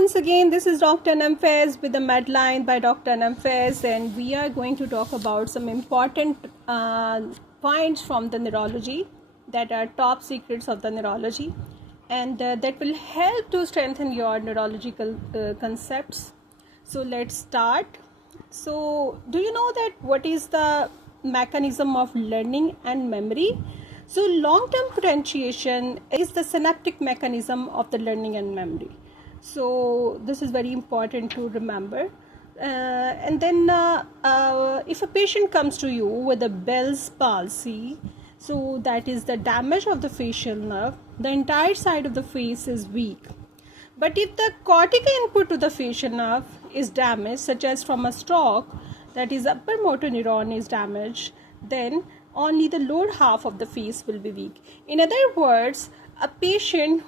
once again, this is Dr. Namfez with the Medline by Dr. Namfez, and we are going to talk about some important points from the neurology that are top secrets of the neurology, and that will help to strengthen your neurological concepts. So let's start. So do you know that what is the mechanism of learning and memory? So long-term potentiation is the synaptic mechanism of the learning and memory. So this is very important to remember. And then if a patient comes to you with a Bell's palsy, so that is the damage of the facial nerve, the entire side of the face is weak. But if the cortical input to the facial nerve is damaged, such as from a stroke, that is upper motor neuron is damaged, then only the lower half of the face will be weak. In other words, a patient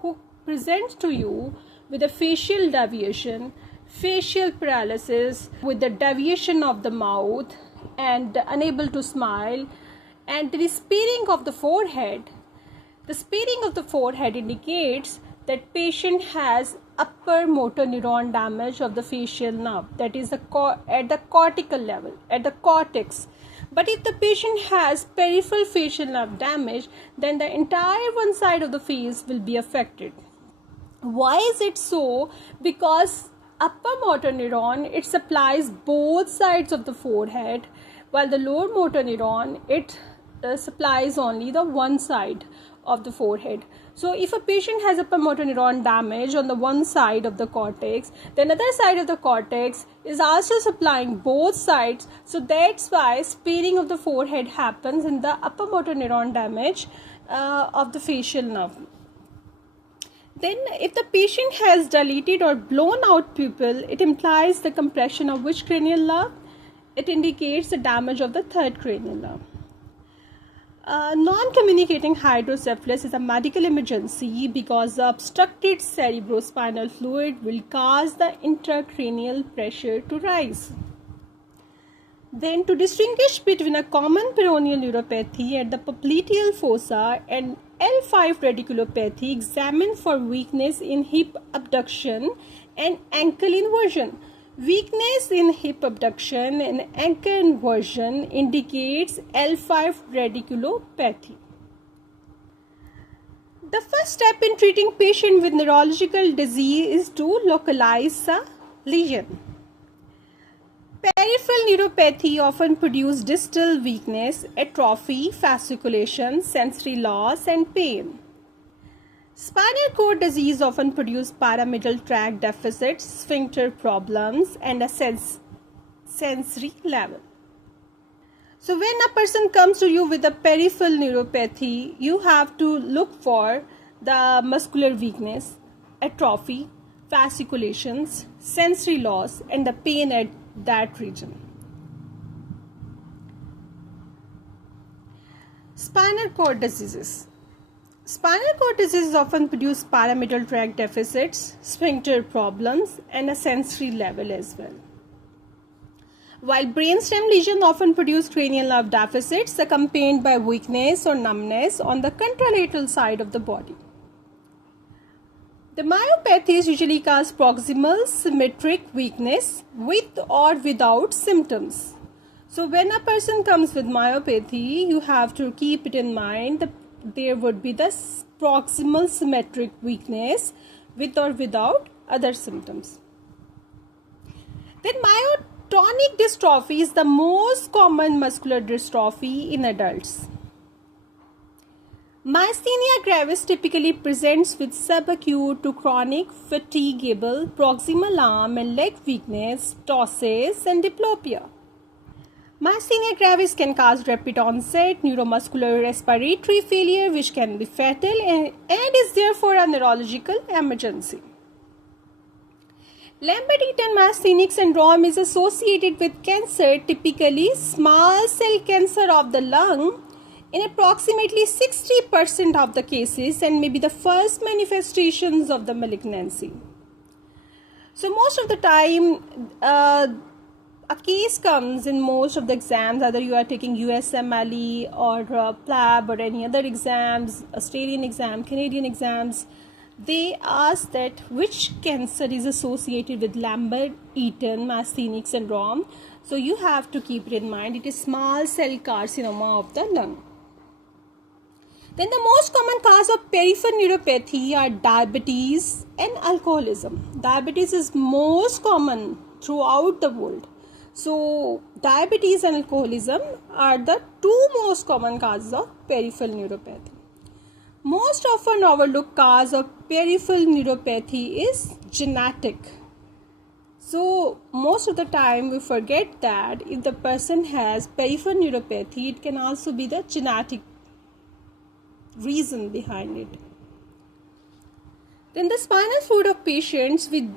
who presents to you with a facial deviation, facial paralysis, with the deviation of the mouth and unable to smile, and the spearing of the forehead. The spearing of the forehead indicates that patient has upper motor neuron damage of the facial nerve, that is at the cortical level, at the cortex. But if the patient has peripheral facial nerve damage, then the entire one side of the face will be affected. Why is it so? Because upper motor neuron, it supplies both sides of the forehead, while the lower motor neuron, it supplies only the one side of the forehead. So if a patient has upper motor neuron damage on the one side of the cortex, the other side of the cortex is also supplying both sides. So that's why sparing of the forehead happens in the upper motor neuron damage of the facial nerve. Then if the patient has dilated or blown out pupil, it implies the compression of which cranial nerve? It indicates the damage of the third cranial nerve. Non-communicating hydrocephalus is a medical emergency because the obstructed cerebrospinal fluid will cause the intracranial pressure to rise. Then to distinguish between a common peroneal neuropathy at the popliteal fossa and L5 radiculopathy, examine for weakness in hip abduction and ankle inversion. Weakness in hip abduction and ankle inversion indicates L5 radiculopathy. The first step in treating patient with neurological disease is to localize the lesion. Peripheral neuropathy often produces distal weakness, atrophy, fasciculation, sensory loss, and pain. Spinal cord disease often produces paramiddle tract deficits, sphincter problems, and a sensory level. So when a person comes to you with a peripheral neuropathy, you have to look for the muscular weakness, atrophy, fasciculations, sensory loss, and the pain at that region. Spinal cord diseases. Spinal cord diseases often produce paramiddle tract deficits, sphincter problems, and a sensory level as well. While brainstem lesions often produce cranial nerve deficits accompanied by weakness or numbness on the contralateral side of the body. The myopathies usually cause proximal symmetric weakness with or without symptoms. So when a person comes with myopathy, you have to keep it in mind that there would be the proximal symmetric weakness with or without other symptoms. Then myotonic dystrophy is the most common muscular dystrophy in adults. Myasthenia gravis typically presents with subacute to chronic fatigable proximal arm and leg weakness, ptosis, and diplopia. Myasthenia gravis can cause rapid onset neuromuscular respiratory failure, which can be fatal and is therefore a neurological emergency. Lambert-Eaton myasthenic syndrome is associated with cancer, typically small cell cancer of the lung, in approximately 60% of the cases, and may be the first manifestations of the malignancy. So most of the time, a case comes in most of the exams, either you are taking USMLE or PLAB or any other exams, Australian exam, Canadian exams, They ask that which cancer is associated with Lambert-Eaton myasthenic syndrome. So you have to keep it in mind. It is small cell carcinoma of the lung. Then the most common cause of peripheral neuropathy are diabetes and alcoholism. Diabetes is most common throughout the world. So diabetes and alcoholism are the two most common causes of peripheral neuropathy. Most often overlooked cause of peripheral neuropathy is genetic. So most of the time we forget that if the person has peripheral neuropathy, it can also be the genetic reason behind it. Then the spinal fluid of patients with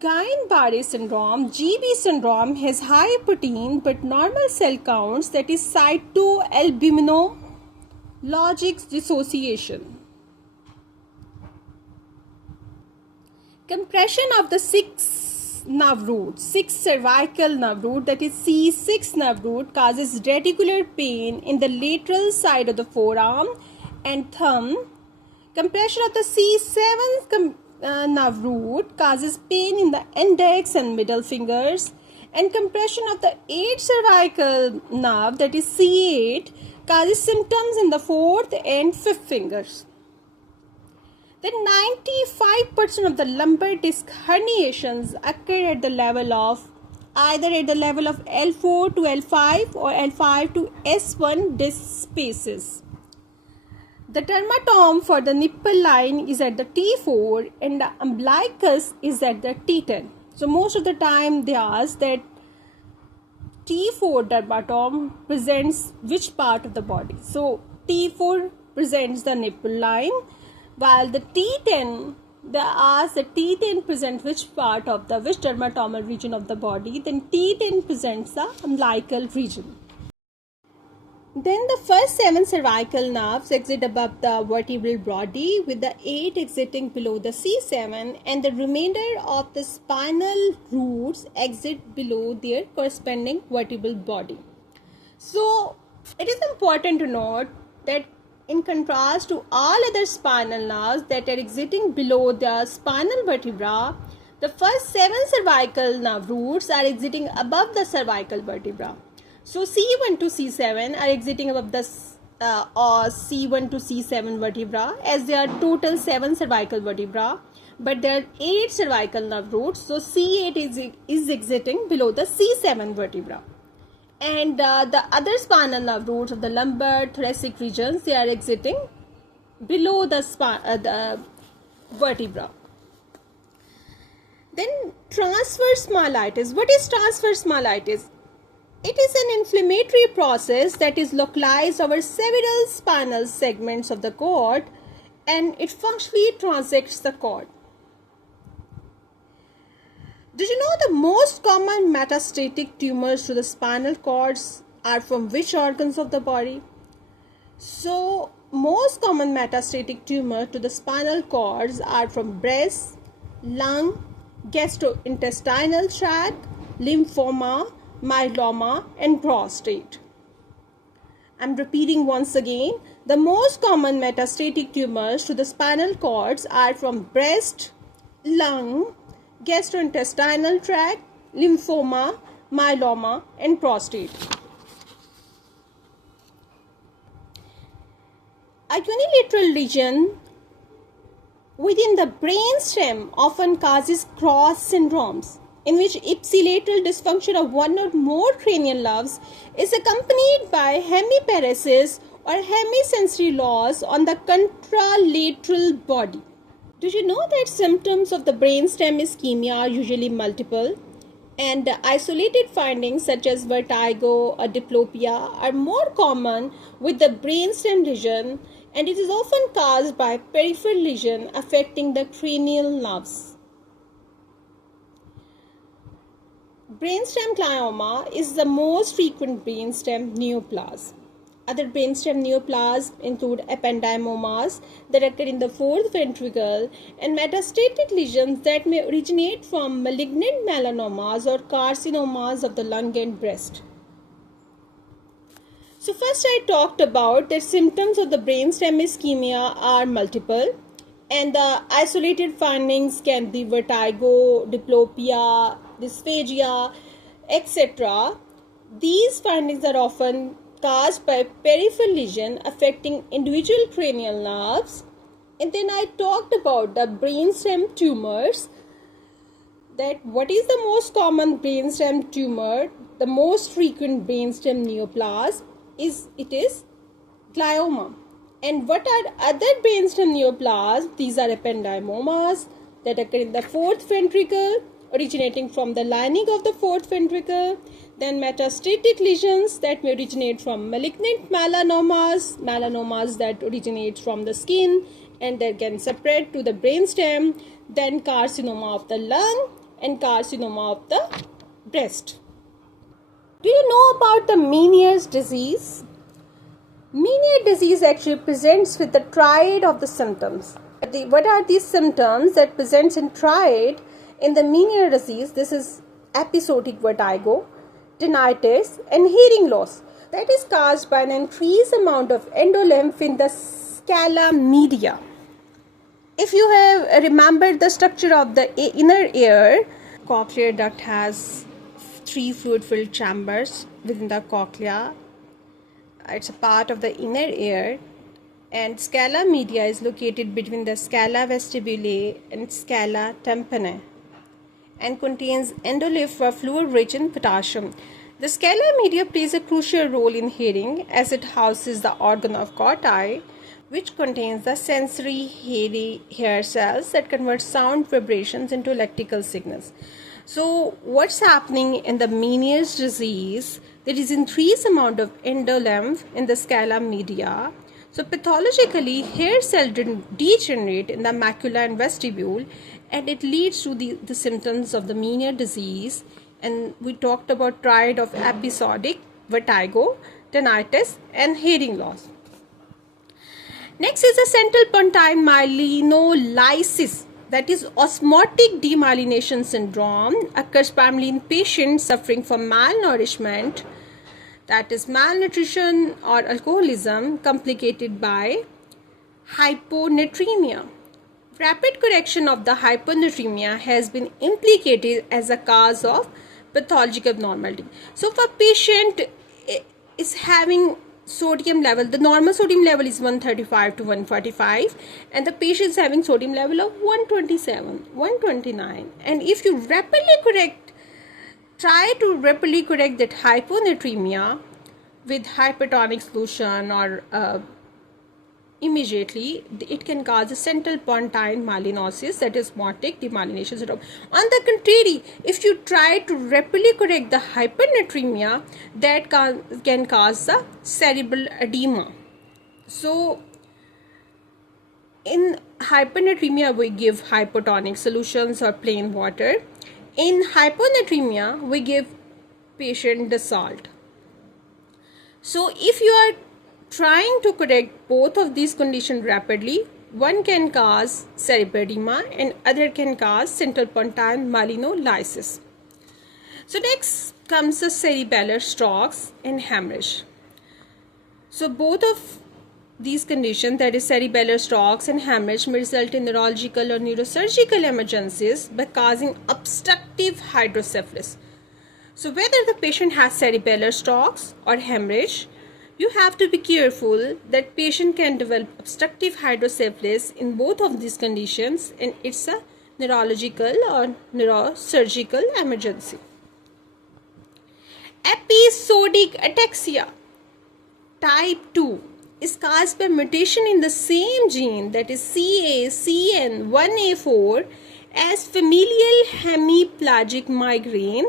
Guillain-Barré syndrome, GB syndrome, has high protein but normal cell counts, that is cytoalbuminologic dissociation. Compression of the sixth cervical nerve root, that is C6 nerve root, causes radicular pain in the lateral side of the forearm and thumb. Compression of the C7 nerve root causes pain in the index and middle fingers, and compression of the 8th cervical nerve, that is C8, causes symptoms in the 4th and 5th fingers. Then 95% of the lumbar disc herniations occur at the level of either at the level of L4 to L5 or L5 to S1 disc spaces. The dermatome for the nipple line is at the T4 and the umbilicus is at the T10. So most of the time they ask that T4 dermatome presents which part of the body. So T4 presents the nipple line, while the T10, they ask the T10 presents which part of the which dermatomal region of the body. Then T10 presents the umbilical region. Then the first 7 cervical nerves exit above the vertebral body, with the 8 exiting below the C7, and the remainder of the spinal roots exit below their corresponding vertebral body. So it is important to note that in contrast to all other spinal nerves that are exiting below the spinal vertebra, the first 7 cervical nerve roots are exiting above the cervical vertebra. So C1 to C7 are exiting above the C1 to C7 vertebra, as there are total 7 cervical vertebra, but there are 8 cervical nerve roots. So C8 is exiting below the C7 vertebra. And the other spinal nerve roots of the lumbar, thoracic regions, they are exiting below the vertebra. Then transverse myelitis. What is transverse myelitis? It is an inflammatory process that is localized over several spinal segments of the cord, and it functionally transects the cord. Did you know the most common metastatic tumors to the spinal cords are from which organs of the body? So, most common metastatic tumors to the spinal cords are from breast, lung, gastrointestinal tract, lymphoma, myeloma, and prostate. I'm repeating once again. The most common metastatic tumors to the spinal cords are from breast, lung, gastrointestinal tract, lymphoma, myeloma, and prostate. A unilateral lesion within the brainstem often causes cross syndromes, in which ipsilateral dysfunction of one or more cranial lobes is accompanied by hemiparesis or hemisensory loss on the contralateral body. Did you know that symptoms of the brainstem ischemia are usually multiple, and isolated findings such as vertigo or diplopia are more common with the brainstem lesion, and it is often caused by peripheral lesion affecting the cranial nerves. Brainstem glioma is the most frequent brainstem neoplasm. Other brainstem neoplasms include ependymomas that occur in the fourth ventricle and metastatic lesions that may originate from malignant melanomas or carcinomas of the lung and breast. So first I talked about that symptoms of the brainstem ischemia are multiple, And the isolated findings can be vertigo, diplopia, dysphagia, etc. These findings are often caused by peripheral lesion affecting individual cranial nerves. And then I talked about the brainstem tumors, that what is the most common brainstem tumor, the most frequent brainstem neoplasm is glioma. And what are other brainstem neoplasms? These are ependymomas that occur in the fourth ventricle, originating from the lining of the fourth ventricle. Then metastatic lesions that may originate from malignant melanomas that originate from the skin and that can spread to the brainstem. Then carcinoma of the lung and carcinoma of the breast. Do you know about the Meniere's disease? Meniere disease actually presents with the triad of the symptoms. What are these symptoms that presents in triad in the Meniere disease? This is episodic vertigo, tinnitus, and hearing loss. That is caused by an increased amount of endolymph in the scala media. If you have remembered the structure of the inner ear, cochlear duct has 3 fluid-filled chambers within the cochlea. It's a part of the inner ear, and scala media is located between the scala vestibulae and scala tympani and contains endolymph fluid rich in potassium. The scala media plays a crucial role in hearing as it houses the organ of corti, which contains the sensory hair cells that convert sound vibrations into electrical signals. So what's happening in the Meniere's disease? There is increased amount of endolymph in the scala media. So pathologically, hair cells degenerate in the macula and vestibule, and it leads to the symptoms of the Meniere disease. And we talked about triad of episodic vertigo, tinnitus, and hearing loss. Next is the central pontine myelinolysis, that is osmotic demyelination syndrome, occurs primarily in patients suffering from malnourishment, that is malnutrition or alcoholism complicated by hyponatremia. Rapid correction of the hyponatremia has been implicated as a cause of pathologic abnormality. So if a patient is having sodium level, the normal sodium level is 135 to 145, and the patient is having sodium level of 127, 129, and if you try to rapidly correct that hyponatremia with hypertonic solution or immediately, it can cause a central pontine myelinosis, that is osmotic demyelination syndrome. On the contrary, if you try to rapidly correct the hypernatremia, that can cause the cerebral edema. So in hypernatremia, we give hypotonic solutions or plain water. In hyponatremia, we give patient the salt. So if you are trying to correct both of these conditions rapidly, one can cause cerebral edema and other can cause central pontine myelinolysis. So next comes the cerebellar strokes and hemorrhage. So both of these conditions, that is cerebellar strokes and hemorrhage, may result in neurological or neurosurgical emergencies by causing obstructive hydrocephalus. So whether the patient has cerebellar strokes or hemorrhage, you have to be careful that patient can develop obstructive hydrocephalus in both of these conditions, and it's a neurological or neurosurgical emergency. Episodic ataxia type 2 is caused by mutation in the same gene, that is CACN1A4, as familial hemiplegic migraine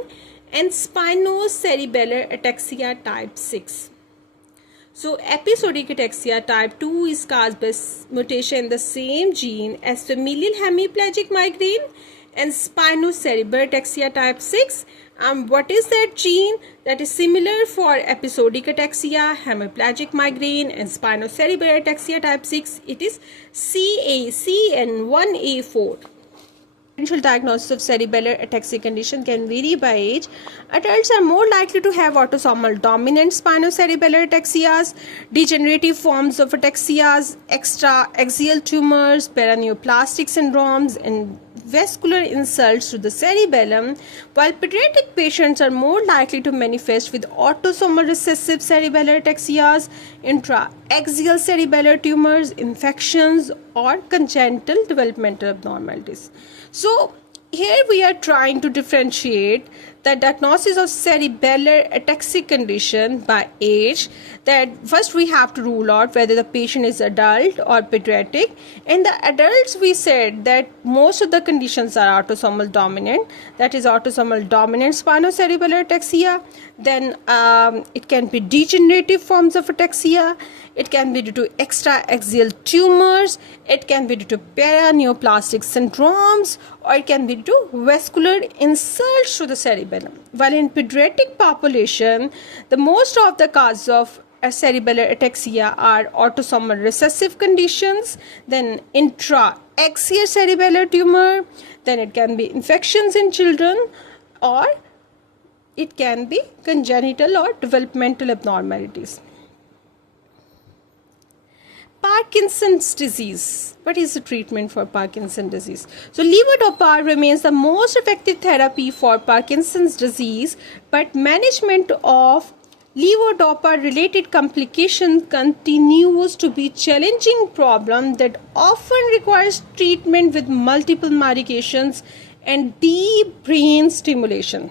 and spinocerebellar ataxia type 6. So episodic ataxia type 2 is caused by mutation in the same gene as familial hemiplegic migraine and spinocerebellar ataxia type 6. What is that gene? That is similar for episodic ataxia, hemiplegic migraine, and spinocerebellar ataxia type 6. It is CACN1A4. Differential diagnosis of cerebellar ataxia condition can vary by age. Adults are more likely to have autosomal dominant spinocerebellar ataxias, degenerative forms of ataxias, extraaxial tumors, paraneoplastic syndromes, and vascular insults to the cerebellum, while pediatric patients are more likely to manifest with autosomal recessive cerebellar ataxias, intraaxial cerebellar tumors, infections, or congenital developmental abnormalities. So, here we are trying to differentiate the diagnosis of cerebellar ataxic condition by age. That first we have to rule out whether the patient is adult or pediatric. In the adults, we said that most of the conditions are autosomal dominant, that is autosomal dominant spinocerebellar ataxia. Then it can be degenerative forms of ataxia, it can be due to extraaxial tumors, it can be due to paraneoplastic syndromes, or it can be due to vascular insults to the cerebellum. While in pediatric population, the most of the causes of cerebellar ataxia are autosomal recessive conditions, then intraaxial cerebellar tumor, then it can be infections in children, or it can be congenital or developmental abnormalities. Parkinson's disease. What is the treatment for Parkinson's disease? So levodopa remains the most effective therapy for Parkinson's disease, but management of levodopa related complications continues to be a challenging problem that often requires treatment with multiple medications and deep brain stimulation.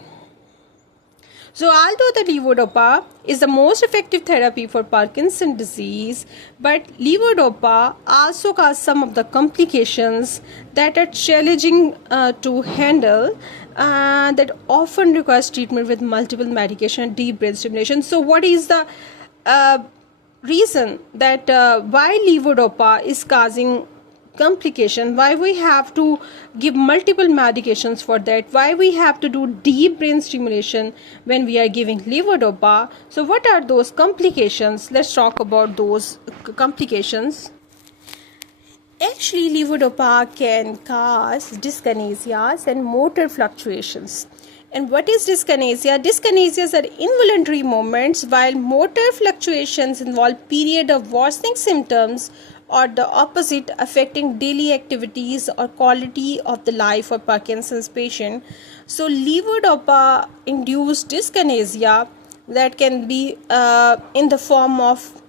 So although the levodopa is the most effective therapy for Parkinson's disease, but levodopa also causes some of the complications that are challenging to handle, that often requires treatment with multiple medication and deep brain stimulation. So what is the reason that why levodopa is causing complication, why we have to give multiple medications for that, why we have to do deep brain stimulation when we are giving levodopa? So what are those complications? Let's talk about those complications. Actually, levodopa can cause dyskinesias and motor fluctuations. And what is dyskinesia? Dyskinesias are involuntary movements, while motor fluctuations involve period of worsening symptoms, or the opposite, affecting daily activities or quality of the life of Parkinson's patient. So levodopa induced dyskinesia that can be in the form of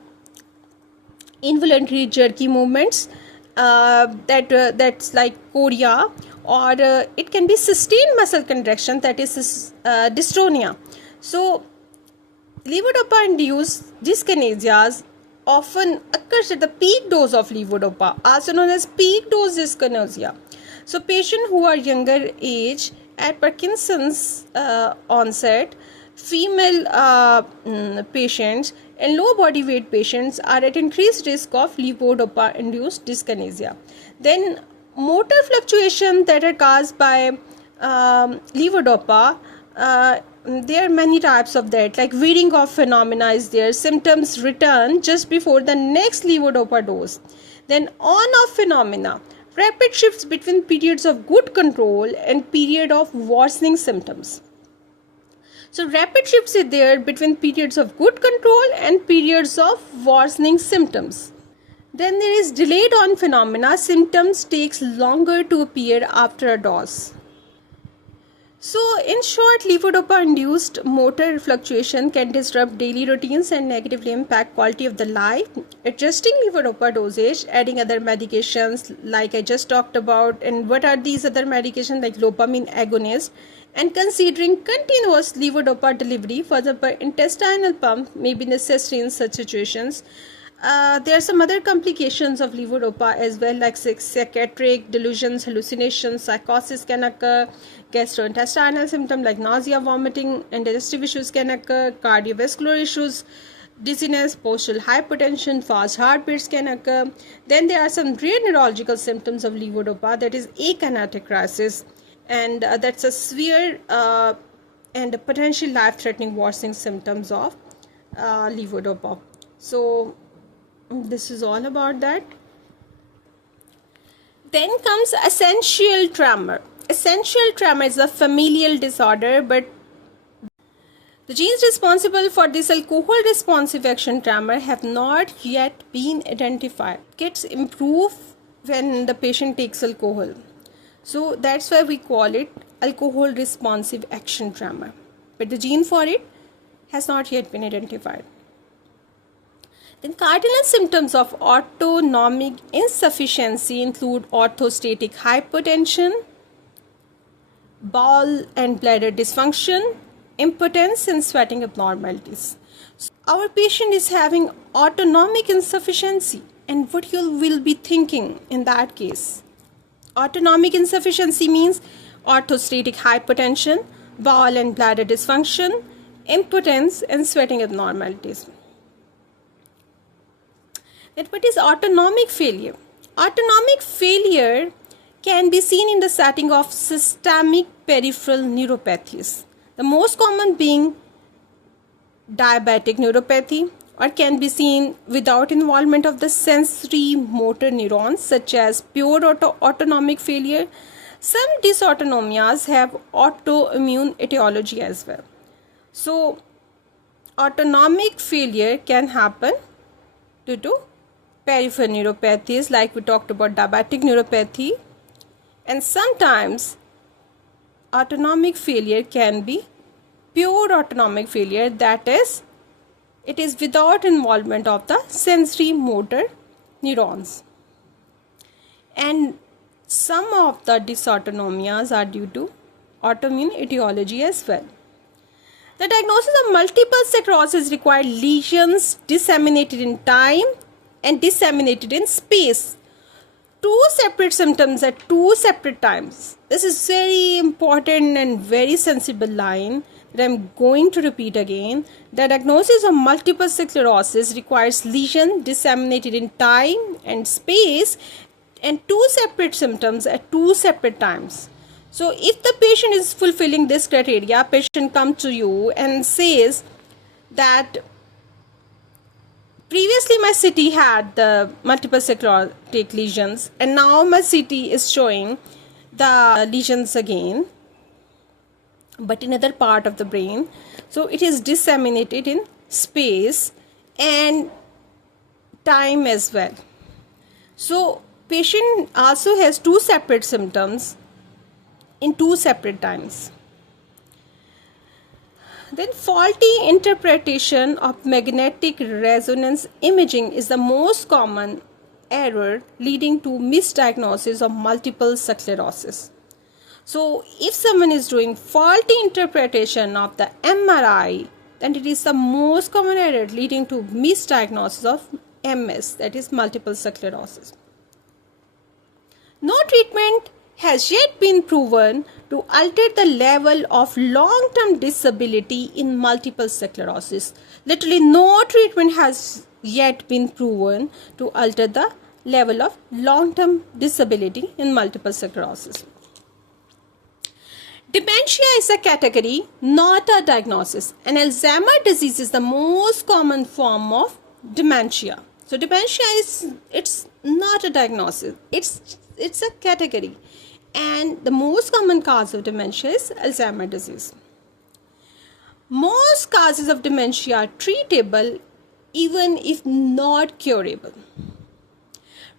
involuntary jerky movements, that's like chorea, or it can be sustained muscle contraction, that is dystonia. So levodopa induced dyskinesias often occurs at the peak dose of levodopa, also known as peak dose dyskinesia. So patients who are younger age at Parkinson's onset, female patients and low body weight patients are at increased risk of levodopa induced dyskinesia. Then motor fluctuation that are caused by levodopa, there are many types of that, like wearing off phenomena is there. Symptoms return just before the next levodopa dose. Then on-off phenomena, rapid shifts between periods of good control and period of worsening symptoms. So rapid shifts are there between periods of good control and periods of worsening symptoms. Then there is delayed on phenomena. Symptoms takes longer to appear after a dose. So, in short, levodopa-induced motor fluctuation can disrupt daily routines and negatively impact quality of the life. Adjusting levodopa dosage, adding other medications like I just talked about, and what are these other medications like dopamine agonist, and considering continuous levodopa delivery for the intestinal pump may be necessary in such situations. There are some other complications of levodopa as well, like psychiatric delusions, hallucinations, psychosis can occur, gastrointestinal symptoms like nausea, vomiting, and digestive issues can occur, cardiovascular issues, dizziness, postural hypertension, fast heartbeats can occur. Then there are some rare neurological symptoms of levodopa, that is akinetic crisis, and that's a severe and potential life-threatening worsening symptoms of levodopa. So this is all about that. Then comes essential tremor. essential tremor is a familial disorder, but the genes responsible for this alcohol responsive action tremor have not yet been identified. Kids improve when the patient takes alcohol. So that's why we call it alcohol responsive action tremor. But the gene for it has not yet been identified. Then cardinal symptoms of autonomic insufficiency include orthostatic hypotension, bowel and bladder dysfunction, impotence and sweating abnormalities. So our patient is having autonomic insufficiency, and what you will be thinking in that case? Autonomic insufficiency means orthostatic hypotension, bowel and bladder dysfunction, impotence and sweating abnormalities. Then what is autonomic failure? Autonomic failure can be seen in the setting of systemic peripheral neuropathies. The most common being diabetic neuropathy, or can be seen without involvement of the sensory motor neurons, such as pure autonomic failure. Some dysautonomias have autoimmune etiology as well. So autonomic failure can happen due to peripheral neuropathies, like we talked about diabetic neuropathy, and sometimes autonomic failure can be pure autonomic failure, that is, it is without involvement of the sensory motor neurons. And some of the dysautonomias are due to autoimmune etiology as well. The diagnosis of multiple sclerosis requires lesions disseminated in time and disseminated in space. Two separate symptoms at two separate times. This is very important and very sensible line that I'm going to repeat again. The diagnosis of multiple sclerosis requires lesion disseminated in time and space and two separate symptoms at two separate times. So if the patient is fulfilling this criteria, patient comes to you and says that previously my CT had the multiple sclerotic lesions and now my CT is showing the lesions again, but in other part of the brain. So it is disseminated in space and time as well. So patient also has two separate symptoms in two separate times. Then faulty interpretation of magnetic resonance imaging is the most common error leading to misdiagnosis of multiple sclerosis. So if someone is doing faulty interpretation of the MRI, then it is the most common error leading to misdiagnosis of MS, that is multiple sclerosis. No treatment has yet been proven to alter the level of long-term disability in multiple sclerosis. Literally no treatment has yet been proven to alter the level of long-term disability in multiple sclerosis. Dementia is a category, not a diagnosis. And Alzheimer's disease is the most common form of dementia. So dementia it's not a diagnosis. It's a category. And the most common cause of dementia is Alzheimer's disease. Most causes of dementia are treatable even if not curable.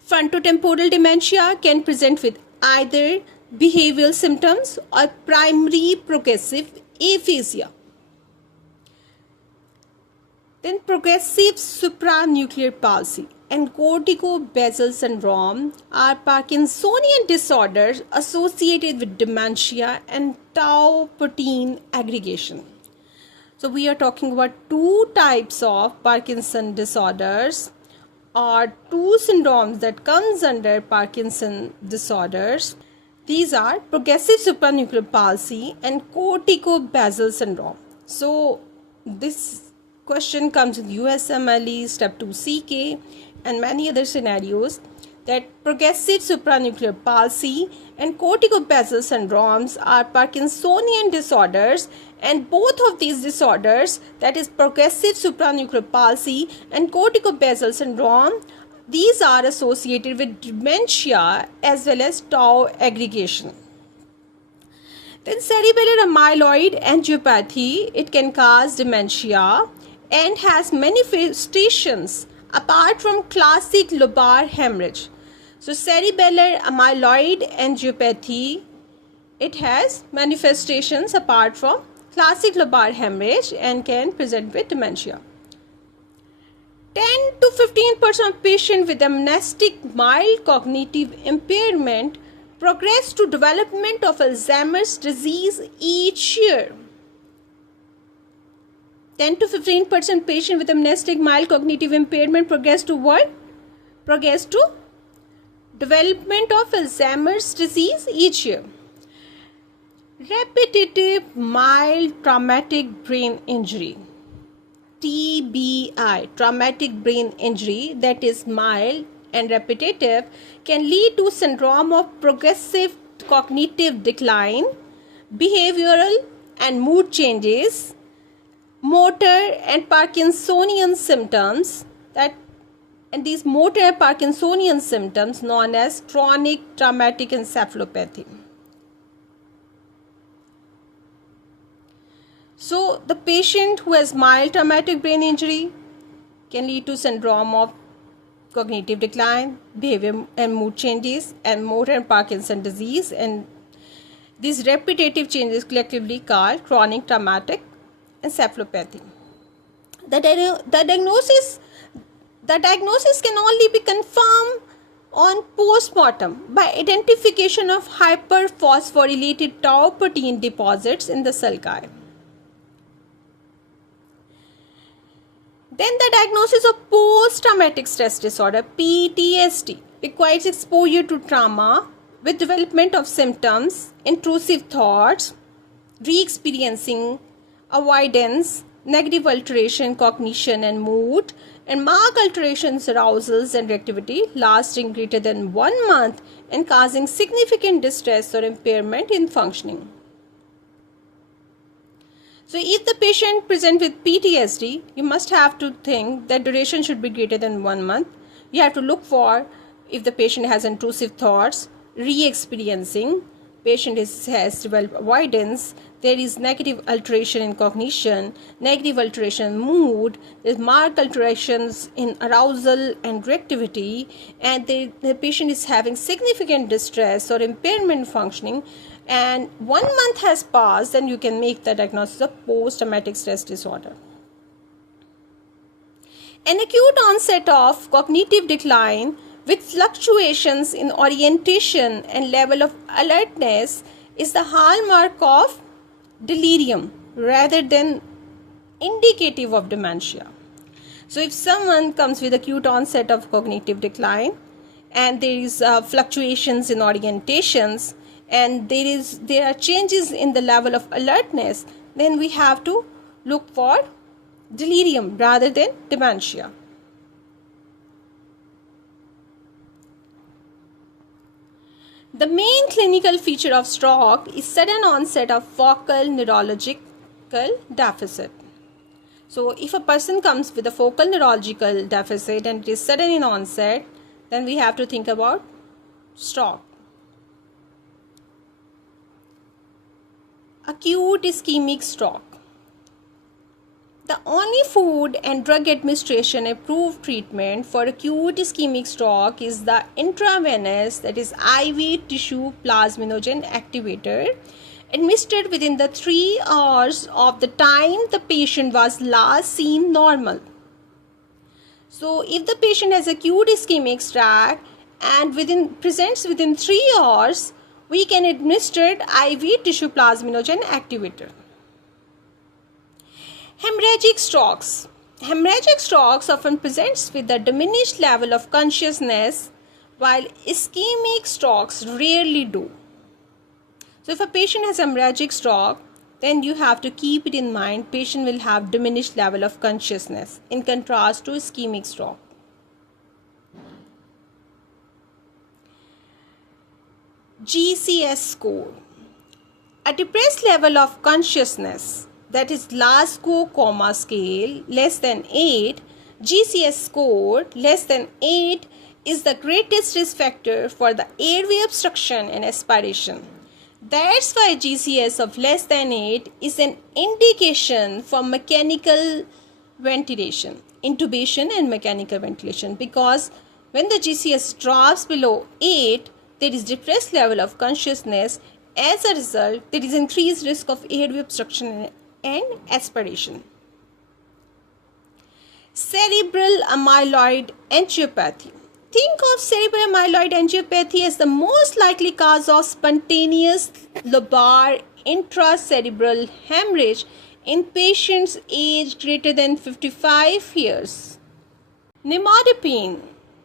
Frontotemporal dementia can present with either behavioral symptoms or primary progressive aphasia. Then progressive supranuclear palsy and corticobasal syndrome are Parkinsonian disorders associated with dementia and tau protein aggregation. So we are talking about two types of Parkinson disorders, or two syndromes that comes under Parkinson disorders. These are progressive supranuclear palsy and corticobasal syndrome. So this question comes in USMLE, step 2 CK and many other scenarios, that progressive supranuclear palsy and corticobasal syndromes are Parkinsonian disorders, and both of these disorders, that is progressive supranuclear palsy and corticobasal syndrome, these are associated with dementia as well as tau aggregation. Then cerebellar amyloid angiopathy, it can cause dementia and has manifestations apart from classic lobar hemorrhage. So cerebellar amyloid angiopathy, it has manifestations apart from classic lobar hemorrhage and can present with dementia. 10 to 15% of patients with amnestic mild cognitive impairment progress to development of Alzheimer's disease each year. 10 to 15% patient with amnestic mild cognitive impairment progress to what? Progress to development of Alzheimer's disease each year. Repetitive mild traumatic brain injury, TBI, traumatic brain injury that is mild and repetitive, can lead to syndrome of progressive cognitive decline, behavioral and mood changes, motor and Parkinsonian symptoms, and these motor and Parkinsonian symptoms known as chronic traumatic encephalopathy. So the patient who has mild traumatic brain injury can lead to syndrome of cognitive decline, behavior and mood changes, and motor and Parkinson disease, and these repetitive changes collectively called chronic traumatic encephalopathy. The diagnosis can only be confirmed on postmortem by identification of hyperphosphorylated tau protein deposits in the sulci. Then the diagnosis of post-traumatic stress disorder, PTSD, requires exposure to trauma with development of symptoms, intrusive thoughts, re-experiencing, avoidance, negative alteration, cognition and mood, and marked alterations, arousals and reactivity lasting greater than 1 month and causing significant distress or impairment in functioning. So if the patient presents with PTSD, you must have to think that duration should be greater than 1 month. You have to look for if the patient has intrusive thoughts, re-experiencing, patient has developed avoidance, there is negative alteration in cognition, negative alteration in mood, there is marked alterations in arousal and reactivity, and the patient is having significant distress or impairment functioning, and 1 month has passed, then you can make the diagnosis of post-traumatic stress disorder. An acute onset of cognitive decline with fluctuations in orientation and level of alertness is the hallmark of delirium rather than indicative of dementia. So if someone comes with acute onset of cognitive decline and there is fluctuations in orientations and there are changes in the level of alertness, then we have to look for delirium rather than dementia. The main clinical feature of stroke is sudden onset of focal neurological deficit. So if a person comes with a focal neurological deficit and it is sudden in onset, then we have to think about stroke. Acute ischemic stroke. The only food and drug administration approved treatment for acute ischemic stroke is the intravenous, that is IV tissue plasminogen activator, administered within the 3 hours of the time the patient was last seen normal. So if the patient has acute ischemic stroke and presents within 3 hours, we can administer IV tissue plasminogen activator. Hemorrhagic strokes. Hemorrhagic strokes often presents with a diminished level of consciousness, while ischemic strokes rarely do. So if a patient has hemorrhagic stroke, then you have to keep it in mind, patient will have diminished level of consciousness in contrast to ischemic stroke. GCS score. A depressed level of consciousness, that is Glasgow Coma Scale, less than 8, GCS score less than 8 is the greatest risk factor for the airway obstruction and aspiration. That's why GCS of less than 8 is an indication for mechanical ventilation, intubation and mechanical ventilation, because when the GCS drops below 8, there is depressed level of consciousness. As a result, there is increased risk of airway obstruction and aspiration. Cerebral amyloid angiopathy. Think of cerebral amyloid angiopathy as the most likely cause of spontaneous lobar intracerebral hemorrhage in patients aged greater than 55 years. Nimodipine.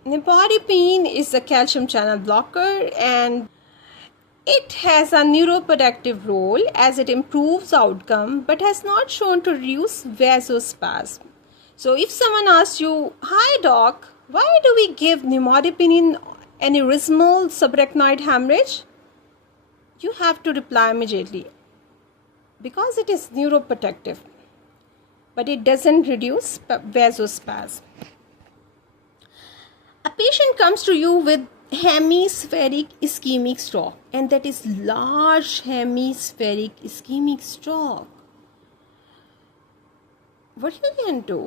Nimodipine is a calcium channel blocker, and it has a neuroprotective role as it improves outcome but has not shown to reduce vasospasm. So if someone asks you, "Hi doc, why do we give nimodipine in aneurysmal subarachnoid hemorrhage?" You have to reply immediately, because it is neuroprotective, but it doesn't reduce vasospasm. A patient comes to you with hemispheric ischemic stroke, and that is large hemispheric ischemic stroke. What you can do?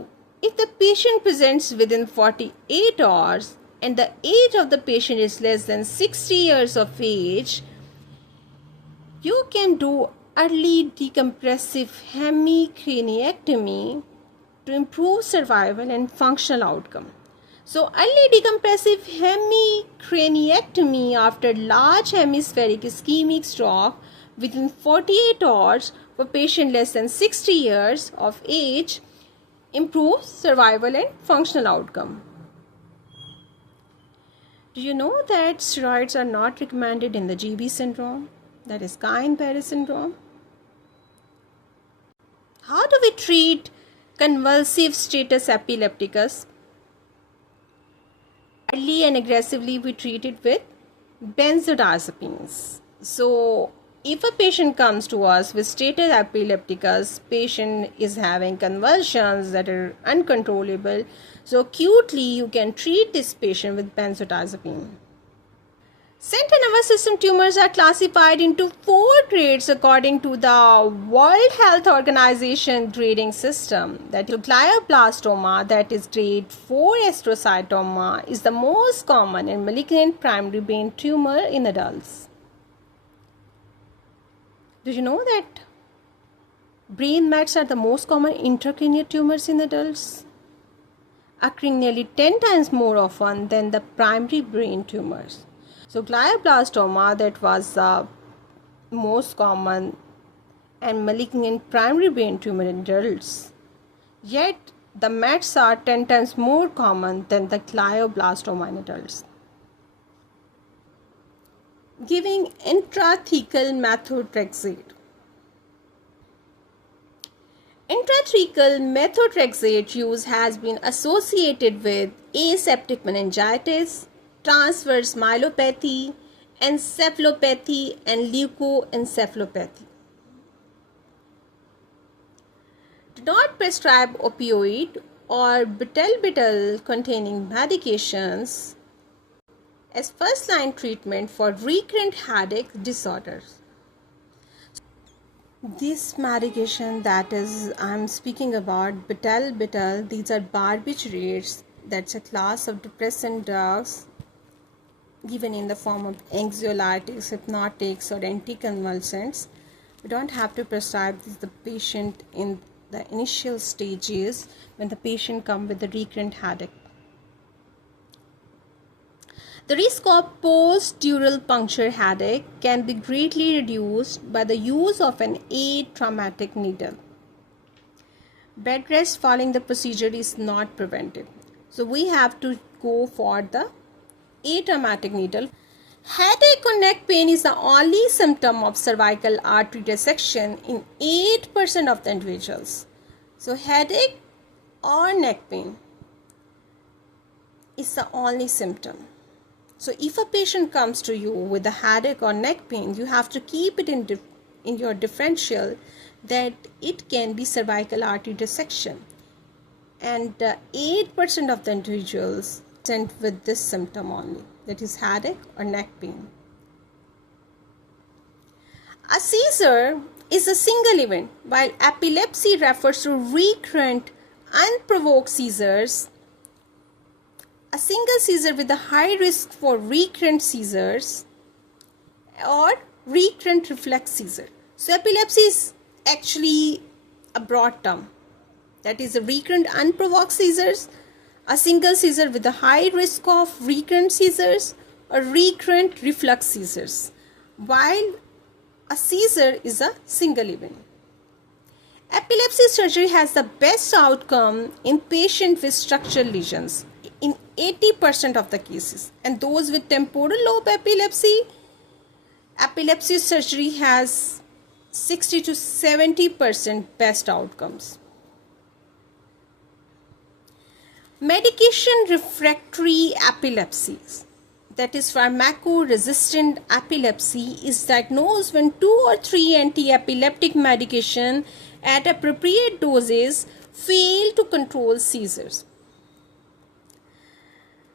If the patient presents within 48 hours and the age of the patient is less than 60 years of age, you can do early decompressive hemicraniectomy to improve survival and functional outcome. So early decompressive hemicraniectomy after large hemispheric ischemic stroke within 48 hours for patient less than 60 years of age improves survival and functional outcome. Do you know that steroids are not recommended in the GB syndrome, that is Guillain-Barré syndrome? How do we treat convulsive status epilepticus? Early and aggressively we treat it with benzodiazepines. So if a patient comes to us with status epilepticus, patient is having convulsions that are uncontrollable, so acutely you can treat this patient with benzodiazepine. Central nervous system tumors are classified into 4 grades according to the World Health Organization grading system. That is, glioblastoma, that is grade 4 astrocytoma, is the most common and malignant primary brain tumor in adults. Did you know that brain mets are the most common intracranial tumors in adults, occurring nearly 10 times more often than the primary brain tumors? So glioblastoma, that was the most common and malignant primary brain tumor in adults, yet the mets are 10 times more common than the glioblastoma in adults. Giving intrathecal methotrexate. Intrathecal methotrexate use has been associated with aseptic meningitis, transverse myelopathy, encephalopathy, and leukoencephalopathy. Do not prescribe opioid or butalbital containing medications as first-line treatment for recurrent headache disorders. This medication that is I'm speaking about, butalbital, these are barbiturates. That's a class of depressant drugs given in the form of anxiolytics, hypnotics, or anticonvulsants. We don't have to prescribe this to the patient in the initial stages when the patient comes with a recurrent headache. The risk of post-dural puncture headache can be greatly reduced by the use of an atraumatic needle. Bed rest following the procedure is not preventive, so we have to go for the atraumatic needle. Headache or neck pain is the only symptom of cervical artery dissection in 8% of the individuals. So headache or neck pain is the only symptom. So if a patient comes to you with a headache or neck pain, you have to keep it in your differential that it can be cervical artery dissection. And 8% of the individuals present with this symptom only, that is headache or neck pain. A seizure is a single event, while epilepsy refers to recurrent, unprovoked seizures. A single seizure with a high risk for recurrent seizures or recurrent reflex seizure. So epilepsy is actually a broad term. That is a recurrent unprovoked seizures, a single seizure with a high risk of recurrent seizures, or recurrent reflex seizures, while a seizure is a single event. Epilepsy surgery has the best outcome in patients with structural lesions in 80% of the cases, and those with temporal lobe epilepsy surgery has 60 to 70% best outcomes. Medication refractory epilepsies, that is pharmacoresistant epilepsy, is diagnosed when 2 or 3 anti-epileptic medication at appropriate doses fail to control seizures.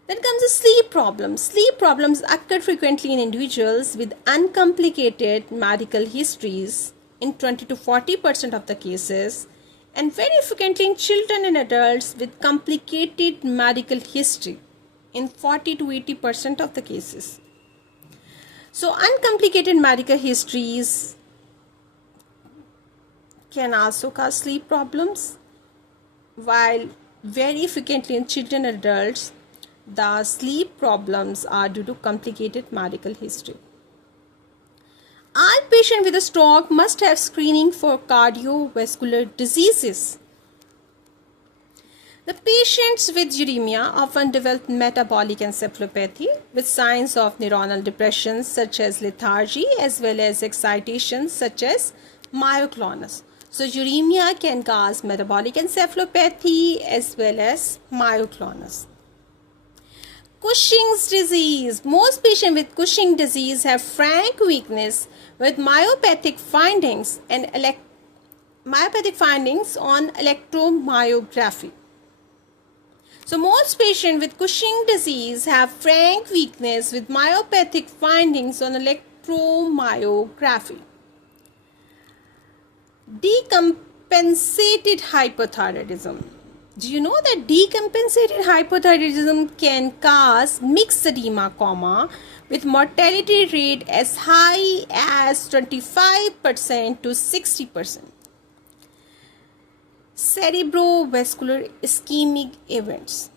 Then comes the sleep problems. Sleep problems occur frequently in individuals with uncomplicated medical histories in 20 to 40% of the cases, and very frequently in children and adults with complicated medical history in 40 to 80% of the cases. So uncomplicated medical histories can also cause sleep problems, while very frequently in children and adults the sleep problems are due to complicated medical history. All patients with a stroke must have screening for cardiovascular diseases. The patients with uremia often develop metabolic encephalopathy with signs of neuronal depression such as lethargy as well as excitation such as myoclonus. So uremia can cause metabolic encephalopathy as well as myoclonus. Cushing's disease. Most patients with Cushing disease have frank weakness with myopathic findings and myopathic findings on electromyography. So most patients with Cushing disease have frank weakness with myopathic findings on electromyography. Decompensated hypothyroidism. Do you know that decompensated hypothyroidism can cause myxedema, with mortality rate as high as 25% to 60%. Cerebrovascular ischemic events.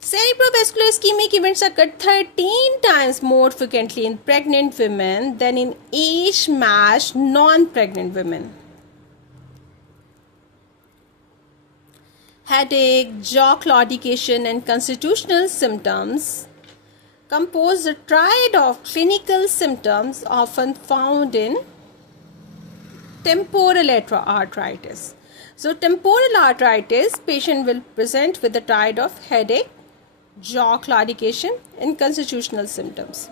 Cerebrovascular ischemic events occur 13 times more frequently in pregnant women than in age-matched non-pregnant women. Headache, jaw claudication, and constitutional symptoms compose the triad of clinical symptoms often found in temporal arthritis. So temporal arthritis, patient will present with the triad of headache, jaw claudication, and constitutional symptoms.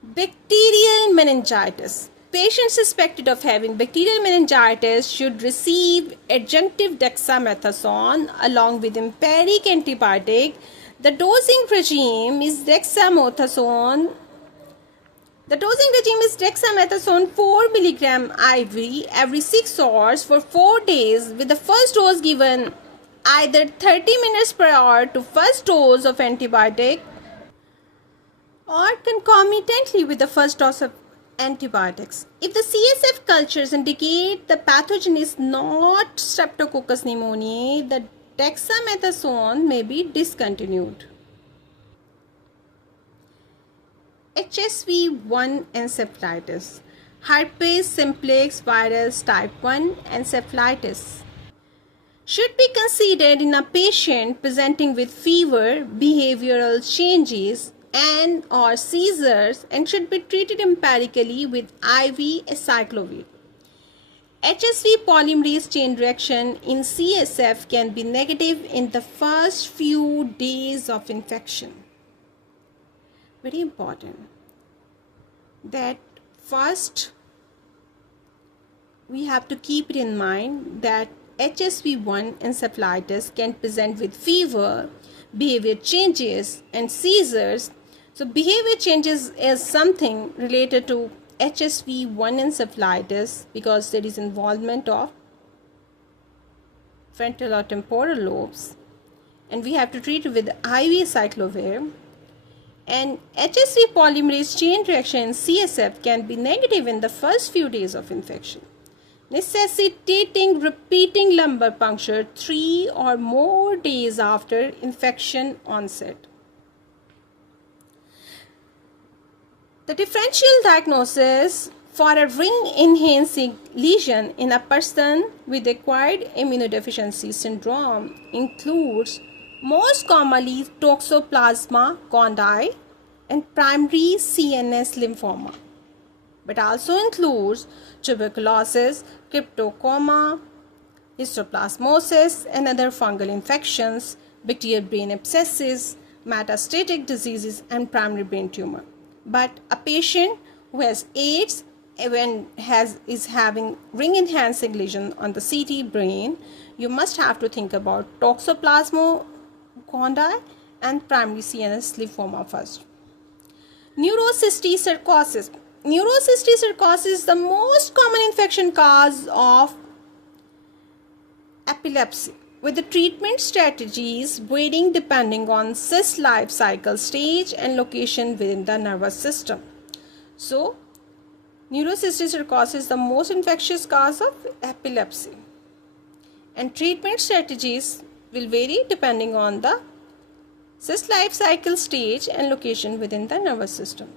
Bacterial meningitis. Patients suspected of having bacterial meningitis should receive adjunctive dexamethasone along with empiric antibiotic. The dosing regime is dexamethasone 4 mg IV every 6 hours for 4 days, with the first dose given either 30 minutes prior to first dose of antibiotic or concomitantly with the first dose of antibiotics. If the CSF cultures indicate the pathogen is not Streptococcus pneumoniae, the dexamethasone may be discontinued. HSV-1 encephalitis. Herpes simplex virus type 1 encephalitis should be considered in a patient presenting with fever, behavioral changes, and or seizures, and should be treated empirically with IV acyclovir. HSV polymerase chain reaction in CSF can be negative in the first few days of infection. Very important that first we have to keep it in mind that HSV-1 encephalitis can present with fever, behavior changes, and seizures So behavior changes is something related to HSV1 encephalitis because there is involvement of frontal or temporal lobes, and we have to treat it with IV cyclovir. And HSV polymerase chain reaction in CSF can be negative in the first few days of infection, necessitating repeating lumbar puncture 3 or more days after infection onset. The differential diagnosis for a ring-enhancing lesion in a person with acquired immunodeficiency syndrome includes most commonly Toxoplasma gondii and primary CNS lymphoma, but also includes tuberculosis, cryptocoma, histoplasmosis, and other fungal infections, bacterial brain abscesses, metastatic diseases, and primary brain tumor. But a patient who has AIDS is having ring enhancing lesion on the CT brain, you must have to think about Toxoplasma gondii and primary CNS lymphoma first. Neurocysticercosis. Neurocysticercosis is the most common infection cause of epilepsy, with the treatment strategies varying depending on cyst life cycle stage and location within the nervous system. So, neurocysticercosis is the most infectious cause of epilepsy, and treatment strategies will vary depending on the cyst life cycle stage and location within the nervous system.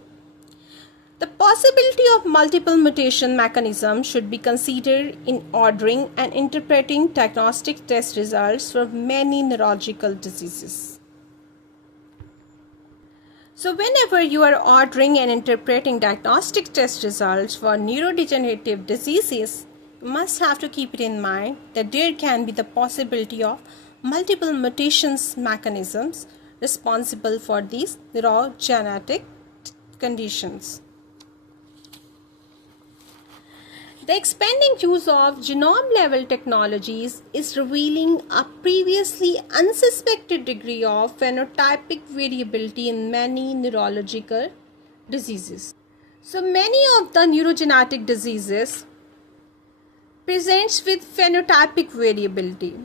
The possibility of multiple mutation mechanisms should be considered in ordering and interpreting diagnostic test results for many neurological diseases. So whenever you are ordering and interpreting diagnostic test results for neurodegenerative diseases, you must have to keep it in mind that there can be the possibility of multiple mutations mechanisms responsible for these neurogenetic conditions. The expanding use of genome-level technologies is revealing a previously unsuspected degree of phenotypic variability in many neurological diseases. So many of the neurogenetic diseases presents with phenotypic variability,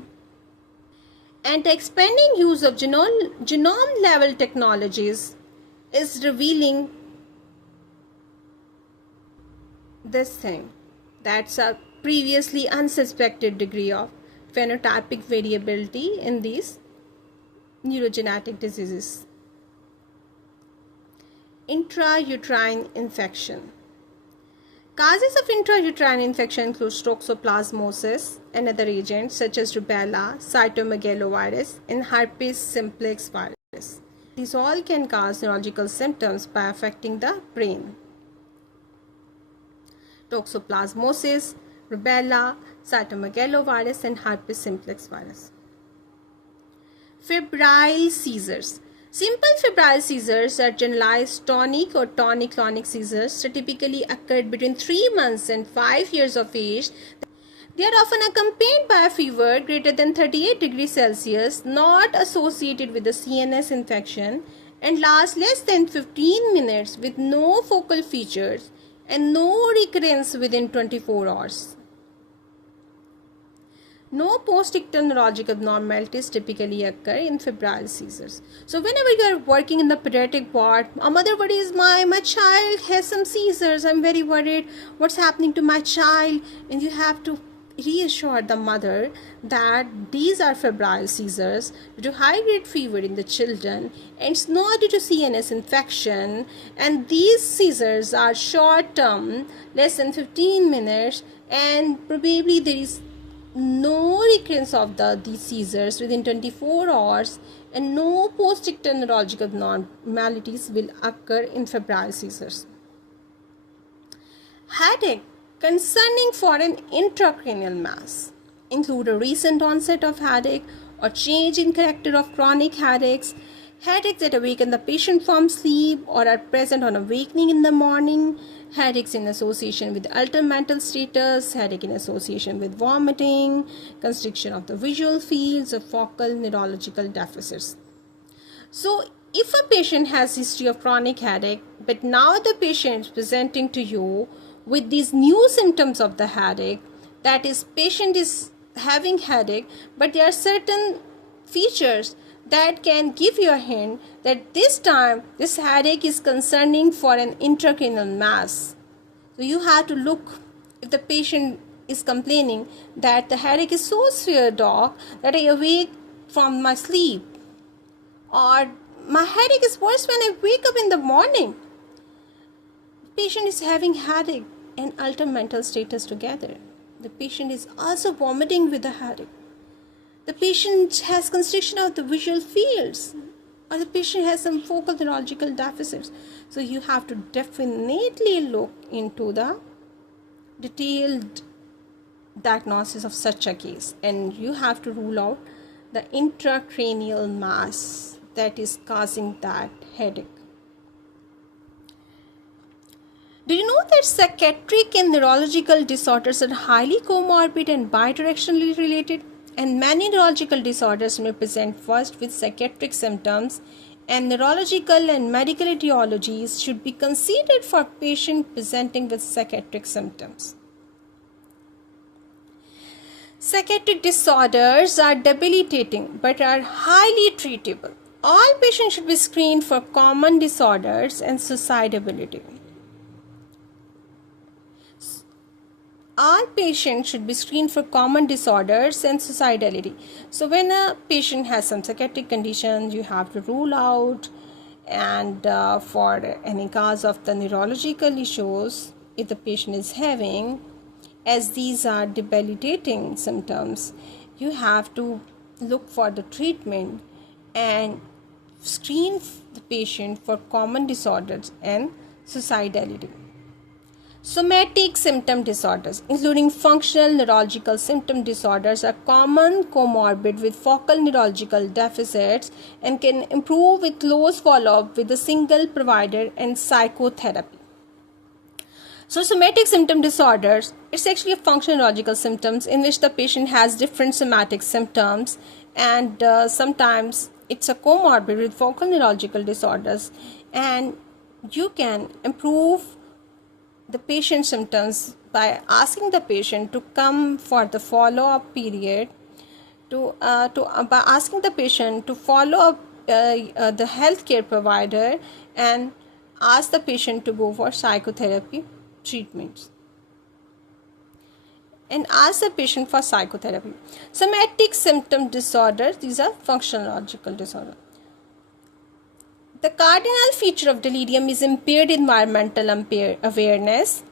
and the expanding use of genome-level technologies is revealing this thing. That's a previously unsuspected degree of phenotypic variability in these neurogenetic diseases. Intrauterine infection. Causes of intrauterine infection include toxoplasmosis and other agents such as rubella, cytomegalovirus, and herpes simplex virus. These all can cause neurological symptoms by affecting the brain. Toxoplasmosis, rubella, cytomegalovirus, and herpes simplex virus. Febrile seizures. Simple febrile seizures are generalized tonic or tonic-clonic seizures that typically occurred between 3 months and 5 years of age. They are often accompanied by a fever greater than 38 degrees Celsius, not associated with a CNS infection, and last less than 15 minutes with no focal features and no recurrence within 24 hours. No post-ictal neurologic abnormalities typically occur in febrile seizures. So whenever you are working in the pediatric ward, a mother worries, my child has some seizures, I'm very worried, what's happening to my child? And you have to reassure the mother that these are febrile seizures due to high-grade fever in the children, and it's not due to CNS infection, and these seizures are short-term, less than 15 minutes, and probably there is no recurrence of these seizures within 24 hours, and no post-ictal neurologic abnormalities will occur in febrile seizures. Headache concerning for an intracranial mass include a recent onset of headache or change in character of chronic headaches, headaches that awaken the patient from sleep or are present on awakening in the morning, headaches in association with altered mental status, headache in association with vomiting, constriction of the visual fields, or focal neurological deficits. So if a patient has history of chronic headache, but now the patient is presenting to you with these new symptoms of the headache, that is, patient is having headache, but there are certain features that can give you a hint that this time this headache is concerning for an intracranial mass. So you have to look, if the patient is complaining that the headache is so severe, doc, that I awake from my sleep, or my headache is worse when I wake up in the morning. The patient is having headache and altered mental status together. The patient is also vomiting with the headache. The patient has constriction of the visual fields, or the patient has some focal neurological deficits. So you have to definitely look into the detailed diagnosis of such a case, and you have to rule out the intracranial mass that is causing that headache. Do you know that psychiatric and neurological disorders are highly comorbid and bidirectionally related? And many neurological disorders may present first with psychiatric symptoms, and neurological and medical etiologies should be considered for patients presenting with psychiatric symptoms. Psychiatric disorders are debilitating but are highly treatable. All patients should be screened for common disorders and suicidability. All patients should be screened for common disorders and suicidality. So when a patient has some psychiatric conditions, you have to rule out, and for any cause of the neurological issues, if the patient is having, as these are debilitating symptoms, you have to look for the treatment and screen the patient for common disorders and suicidality. Somatic symptom disorders, including functional neurological symptom disorders, are common comorbid with focal neurological deficits and can improve with close follow-up with a single provider and psychotherapy. So somatic symptom disorders, it's actually a functional neurological symptoms in which the patient has different somatic symptoms, and sometimes it's a comorbid with focal neurological disorders, and you can improve the patient's symptoms by asking the patient to come for the follow-up period, by asking the patient to follow up the healthcare provider and ask the patient to go for psychotherapy treatments, and ask the patient for psychotherapy. Somatic symptom disorders, these are functional neurological disorders. The cardinal feature of delirium is impaired environmental awareness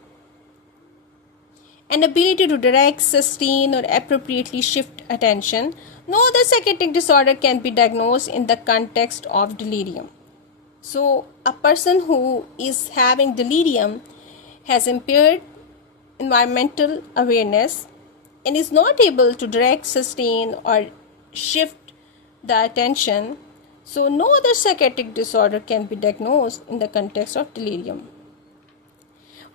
and ability to direct, sustain, or appropriately shift attention. No other psychiatric disorder can be diagnosed in the context of delirium. So, a person who is having delirium has impaired environmental awareness and is not able to direct, sustain, or shift the attention. So, no other psychiatric disorder can be diagnosed in the context of delirium.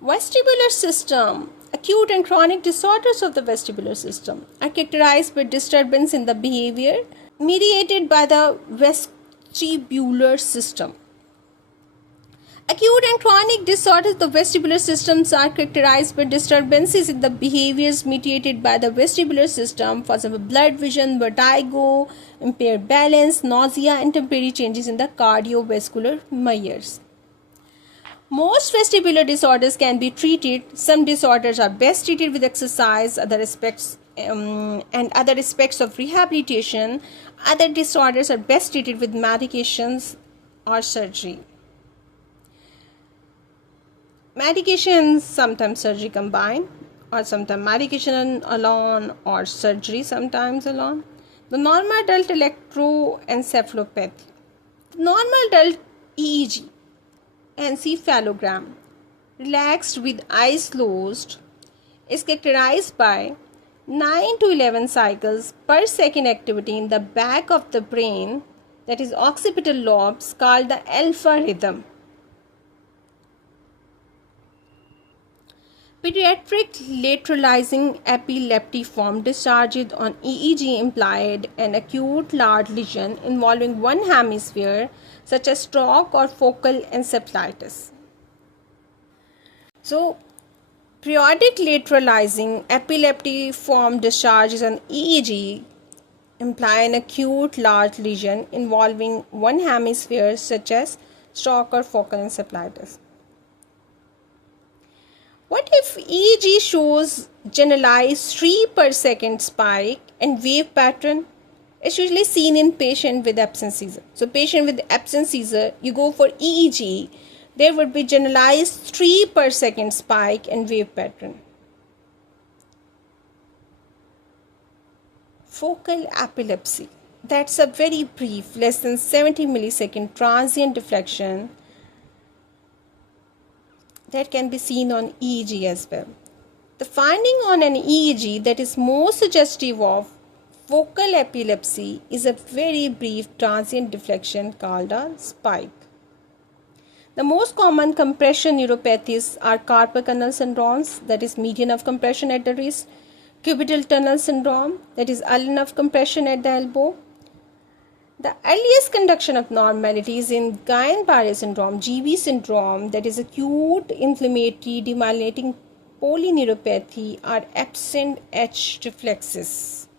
Vestibular system. Acute and chronic disorders of the vestibular system are characterized by disturbance in the behavior mediated by the vestibular system. Acute and chronic disorders of the vestibular systems are characterized by disturbances in the behaviors mediated by the vestibular system, for example, blood vision, vertigo, impaired balance, nausea, and temporary changes in the cardiovascular measures. Most vestibular disorders can be treated. Some disorders are best treated with exercise, other aspects of rehabilitation. Other disorders are best treated with medications or surgery. Medications, sometimes surgery combined, or sometimes medication alone, or surgery sometimes alone. The normal adult electroencephalopathy. Normal adult EEG, encephalogram, relaxed with eyes closed, is characterized by 9 to 11 cycles per second activity in the back of the brain, that is occipital lobes, called the alpha rhythm. Pediatric lateralizing epileptiform discharges on EEG implied an acute large lesion involving one hemisphere, such as stroke or focal encephalitis. So, periodic lateralizing epileptiform discharges on EEG imply an acute large lesion involving one hemisphere, such as stroke or focal encephalitis. What if EEG shows generalized 3 per second spike and wave pattern? It's usually seen in patient with absent seizure. So patient with absent seizure, you go for EEG, there would be generalized 3 per second spike and wave pattern. Focal epilepsy, that's a very brief, less than 70 millisecond transient deflection that can be seen on EEG as well. The finding on an EEG that is most suggestive of focal epilepsy is a very brief transient deflection called a spike. The most common compression neuropathies are carpal tunnel syndromes, that is median of compression at the wrist, cubital tunnel syndrome, that is ulnar nerve compression at the elbow. The earliest conduction abnormalities in Guillain-Barré syndrome, GB syndrome, that is acute inflammatory demyelinating polyneuropathy, are absent H reflexes.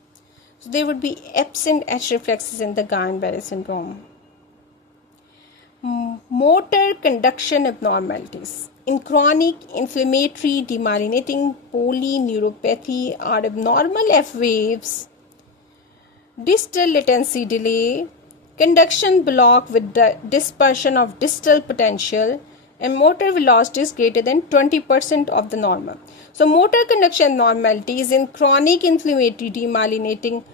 So there would be absent H reflexes in the Guillain-Barré syndrome. Motor conduction abnormalities. In chronic inflammatory demyelinating polyneuropathy are abnormal F waves, distal latency delay, conduction block with the dispersion of distal potential, and motor velocities greater than 20% of the normal. So motor conduction abnormalities in chronic inflammatory demyelinating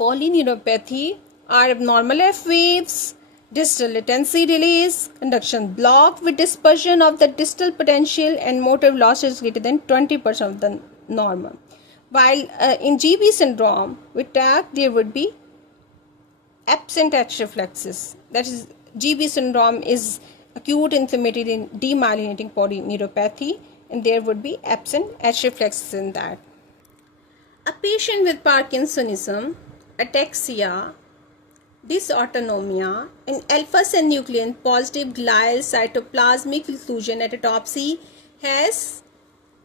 polyneuropathy are abnormal F waves, distal latency delays, conduction block with dispersion of the distal potential, and motor velocities greater than 20% of the normal. While in GB syndrome with TAC, there would be absent H reflexes. That is, GB syndrome is acute inflammatory demyelinating polyneuropathy, and there would be absent H reflexes in that. A patient with Parkinsonism, ataxia, dysautonomia, and alpha-synuclein positive glial cytoplasmic inclusion at autopsy has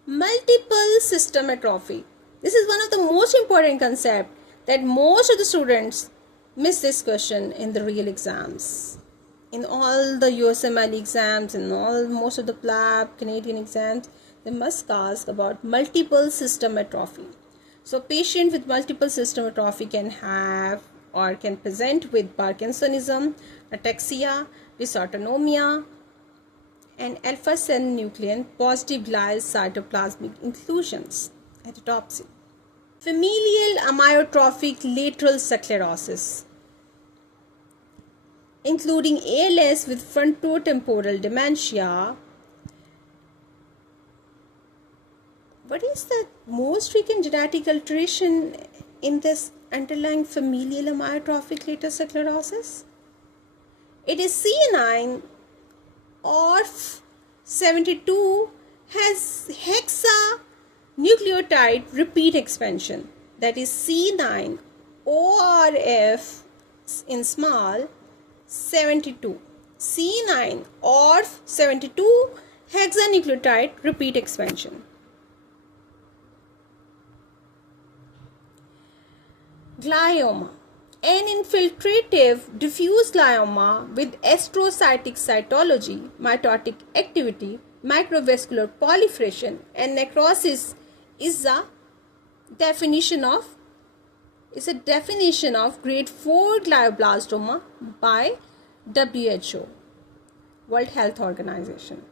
multiple system atrophy. This is one of the most important concepts that most of the students miss this question in the real exams. In all the USMLE exams and most of the PLAB, Canadian exams, they must ask about multiple system atrophy. So patient with multiple system atrophy can have or can present with Parkinsonism, ataxia, dysautonomia, and alpha-synuclein positive glial cytoplasmic inclusions at autopsy. Familial amyotrophic lateral sclerosis, including ALS with frontotemporal dementia. What is the most frequent genetic alteration in this underlying familial amyotrophic lateral sclerosis? It is C9 ORF72 has hexanucleotide repeat expansion, that is C9 ORF in small 72. C9 ORF72 hexanucleotide repeat expansion. Glioma, an infiltrative diffuse glioma with astrocytic cytology, mitotic activity, microvascular proliferation, and necrosis is a definition of grade 4 glioblastoma by WHO, World Health Organization.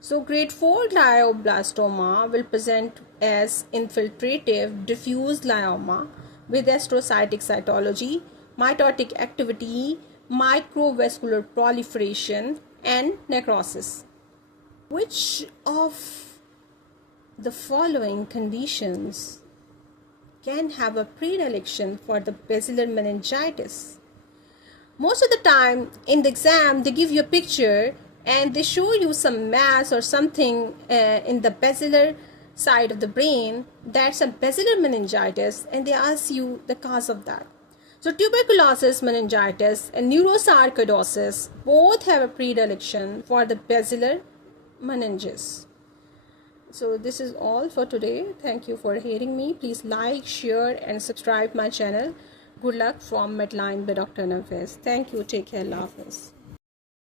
So grade 4 glioblastoma will present as infiltrative diffuse glioma with astrocytic cytology, mitotic activity, microvascular proliferation, and necrosis. Which of the following conditions can have a predilection for the basilar meningitis? Most of the time in the exam, they give you a picture and they show you some mass or something in the basilar side of the brain, that's a basilar meningitis, and they ask you the cause of that. So tuberculosis, meningitis, and neurosarcoidosis both have a predilection for the basilar meninges. So this is all for today. Thank you for hearing me. Please like, share, and subscribe my channel. Good luck from Medline by Dr. Nafis. Thank you. Take care. Allah Hafiz.